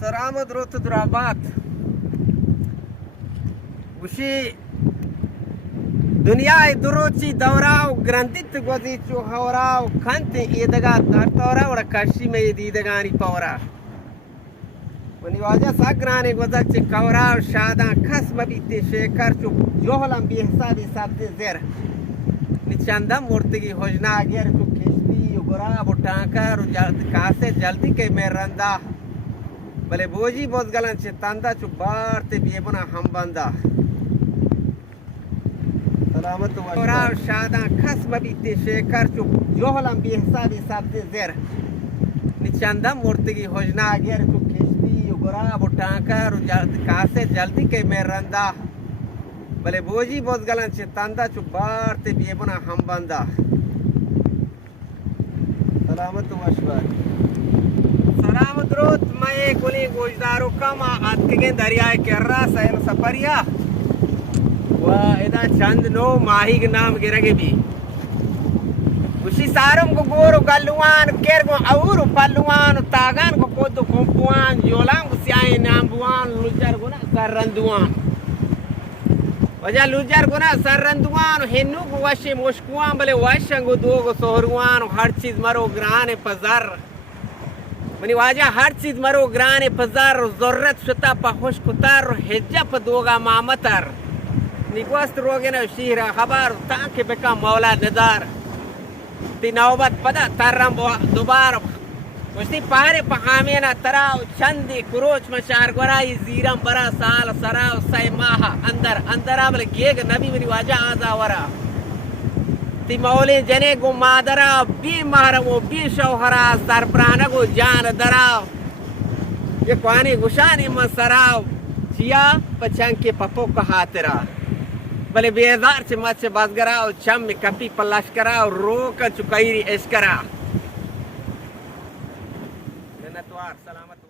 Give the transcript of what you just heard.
سرآمد رو تو درابات گوشی دنیای دروچی دوراو گرندیت گوزی چو هوراو کنت ایدگا تارتورا وڑا کشی میں دیدگانی پورا ونی واجہ ساگرانے گوزک چی کوراو شاداں کس مبیتی شیکر چو جوہلم بی حسابی سبزی زیر نچندم مرتگی ہوجنا گیر چو کشتی و گراب و ٹانکر و کاسے جلدی کے میں رندہ بلے بوجی بوز گلن چی تندہ چو بارتے بیبنا ہم بندہ سلامت و گراو شاداں کس مبیتی شیکر چو جوہلم بی حسابی سبزی زیر نچندم مرتگی ہوجنا گیر چو کشتی و گراب و ٹانکر و کاسے جلدی کے میں رندہ بلے بوجی بوز گلن چی تندہ چو بارتے بیبنا ہم بندہ سلامت و اشبار سلامت روت میں کلی گوشدارو کم آتکگیں دریائے کررا سین سپریا و ادا چند نو ماہی کے نام گرگے بھی اسی سارم کو گورو گلوان کرگو اور پلوان تاگان کو کودو کمپوان جولان کو سیائی نامبوان لجر گنا سررندوان وجہ لجر گنا سررندوان ہنو کو وشی مشکوان بلے وشنگو دوگو سہروان ہر چیز مرو گرانے پزر منی واجہ ہر چیز مرو گرانے پزر ضرورت شتا پا خوش کتر حجہ پا دوگا مامتر نگوست روگن شیرہ خبر تاکہ بکا مولا ندار تی نوبت پدا ترم دوبار وشتی پارے پہامینا تراو چندی کروچ مشار گورائی زیرم برا سال سراو سی ماہ اندر آمل گیگ نبی منی واجہ آزا ورا تی مولی جنے گو مادرہ بی محرمو بی شوہرہ سرپرانگو جان دراو یہ کوانی گشانی من سراو چیا پچنگ کے پپو کا حاترہ بلے بیزار چھ مچ بازگراو چم میں کپی پلاش کراو روکا چکائیری اشکرا منتوار سلامت